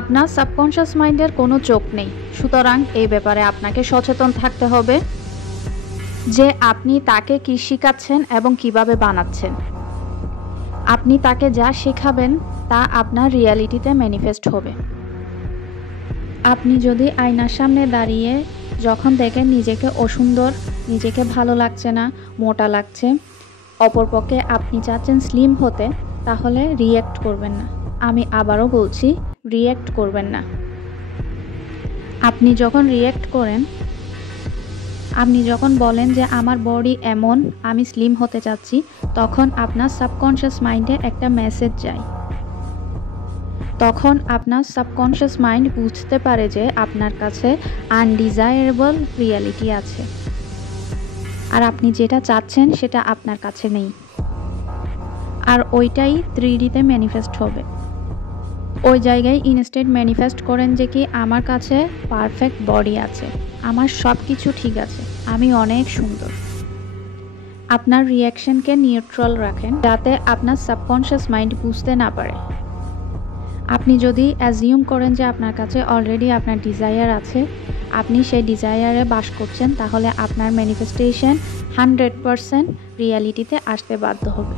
আপনার সাবকনশিয়াস মাইন্ডের কোনো চোখ নেই, সুতরাং এই ব্যাপারে আপনাকে সচেতন থাকতে হবে যে আপনি তাকে কি শেখাচ্ছেন এবং কিভাবে বানাচ্ছেন। আপনি তাকে যা শেখাবেন তা আপনার রিয়ালিটিতে ম্যানিফেস্ট হবে। আপনি যদি আয়নার সামনে দাঁড়িয়ে যখন দেখেন নিজেকে অসুন্দর, নিজেকে ভালো লাগছে না, মোটা লাগছে, অপরপক্ষে আপনি চাচ্ছেন স্লিম হতে, তাহলে রিয়্যাক্ট করবেন না। আমি আবারও বলছি, রিয়্যাক্ট করবেন না। আপনি যখন রিয়্যাক্ট করেন, আপনি যখন বলেন যে আমার বডি এমন, আমি স্লিম হতে চাচ্ছি, তখন আপনার সাবকনশিয়াস মাইন্ডে একটা মেসেজ যায়। তখন আপনার সাবকনশিয়াস মাইন্ড বুঝতে পারে যে আপনার কাছে আনডিজায়ারেবল রিয়ালিটি আছে, আর আপনি যেটা চাচ্ছেন সেটা আপনার কাছে নেই, আর ওইটাই 3Dতে ম্যানিফেস্ট হবে। ওই জায়গায় ইনস্ট্যান্ট ম্যানিফেস্ট করেন যে কি আমার কাছে পারফেক্ট বডি আছে, আমার সব কিছু ঠিক আছে, আমি অনেক সুন্দর। আপনার রিয়াকশনকে নিউট্রাল রাখেন যাতে আপনার সাবকনশিয়াস মাইন্ড বুঝতে না পারে। আপনি যদি অ্যাজিউম করেন যে আপনার কাছে অলরেডি আপনার ডিজায়ার আছে, আপনি সেই ডিজায়ারে বাস করছেন, তাহলে আপনার ম্যানিফেস্টেশন 100% রিয়ালিটিতে আসতে বাধ্য হবে।